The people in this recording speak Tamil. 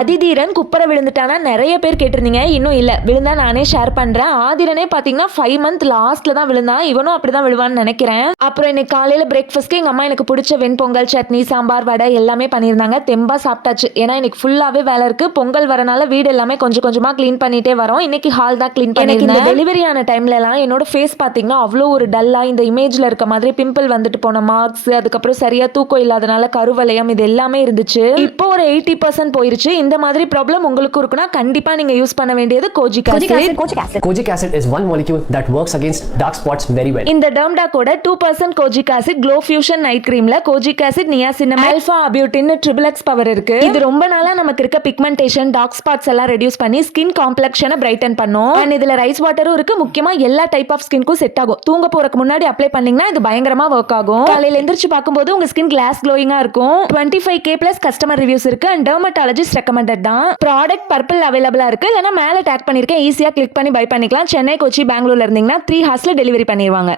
அதிதீரன் குப்பரை விழுந்துட்டானா நிறைய பேர் கேட்டிருந்தீங்க. இன்னும் இல்ல, விழுந்தா நானே ஷேர் பண்றேன். ஆதிரனே பாத்தீங்கன்னா 5 month லாஸ்ட்ல தான் விழுந்தான். இவனும் அப்படிதான் விழுவான்னு நினைக்கிறேன். அப்புறம் இன்னைக்கு காலையில பிரேக்ஃபாஸ்ட்க்கு எங்க அம்மா எனக்கு பிடிச்ச வெண்பொங்கல், சட்னி, சாம்பார், வடை எல்லாமே பண்ணியிருந்தாங்க. தெம்பா சாப்பிட்டாச்சு. ஏன்னா இன்னைக்கு ஃபுல்லாவே வேலை இருக்கு. பொங்கல் வரனால வீடு எல்லாமே கொஞ்சம் கொஞ்சமா கிளீன் பண்ணிட்டே வரோம். இன்னைக்கு ஹால் தான் கிளீன் பண்ணி. இந்த டெலிவரி ஆன டைம்ல எல்லாம் என்னோட ஃபேஸ் பாத்தீங்கன்னா அவ்வளோ ஒரு டல்லா இந்த இமேஜ்ல இருக்க மாதிரி பிம்பிள் வந்துட்டு போன மார்க்ஸ், அதுக்கப்புறம் சரியா தூக்கம் இல்லாதனால கருவளையம், இது எல்லாமே இருந்துச்சு. இப்போ ஒரு 80% போயிருச்சு. இந்த மாதிரி ப்ராப்ளம் உங்களுக்கு இருக்குன்னா கண்டிப்பா நீங்க யூஸ் பண்ண வேண்டியது kojic acid. Kojic acid is one molecule that works against dark spots very well. இந்த டெர்ம்டாக்கோட 2% kojic acid glow fusion night கிரீம்ல kojic acid, niacinamide, alpha arbutin, triple x power இருக்கு. இது ரொம்ப நாளா நமக்கு இருக்க பிக்மெண்டேஷன், டார்க் ஸ்பாட்ஸ் எல்லாம் ரெடியூஸ் பண்ணி ஸ்கின் காம்ப்ளெக்ஷனை பிரைட்டன் பண்ணும். அண்ட் இதுல ரைஸ் வாட்டரும் இருக்கு. முக்கியமா எல்லா டைப் ஆஃப் ஸ்கின்க்கும் செட் ஆகும். தூங்க போறதுக்கு முன்னாடி அப்ளை பண்ணீங்கன்னா இது பயங்கரமா ஒர்க் ஆகும். காலையில எந்திரிச்சு பார்க்கும்போது உங்க ஸ்கின் கிளாஸ் க்ளோயிங்கா இருக்கும். 25K பிளஸ் கஸ்டமர் ரிவ்யூஸ் இருக்கு. அண்ட் டெர்மட்டாலஜிஸ்ட் ரெக்கமெண்டட் தான். ப்ராடக்ட் பர்பிள் அவைலபிளா இருக்கு. இல்லனா மேல டேக் பண்ணிருக்கேன், ஈஸியா கிளிக் பண்ணி பை பண்ணிக்கலாம். சென்னை, கொச்சி, பெங்களூர்ல இருந்தீங்கன்னா 3 hours டெலிவரி பண்ணிடுவாங்க.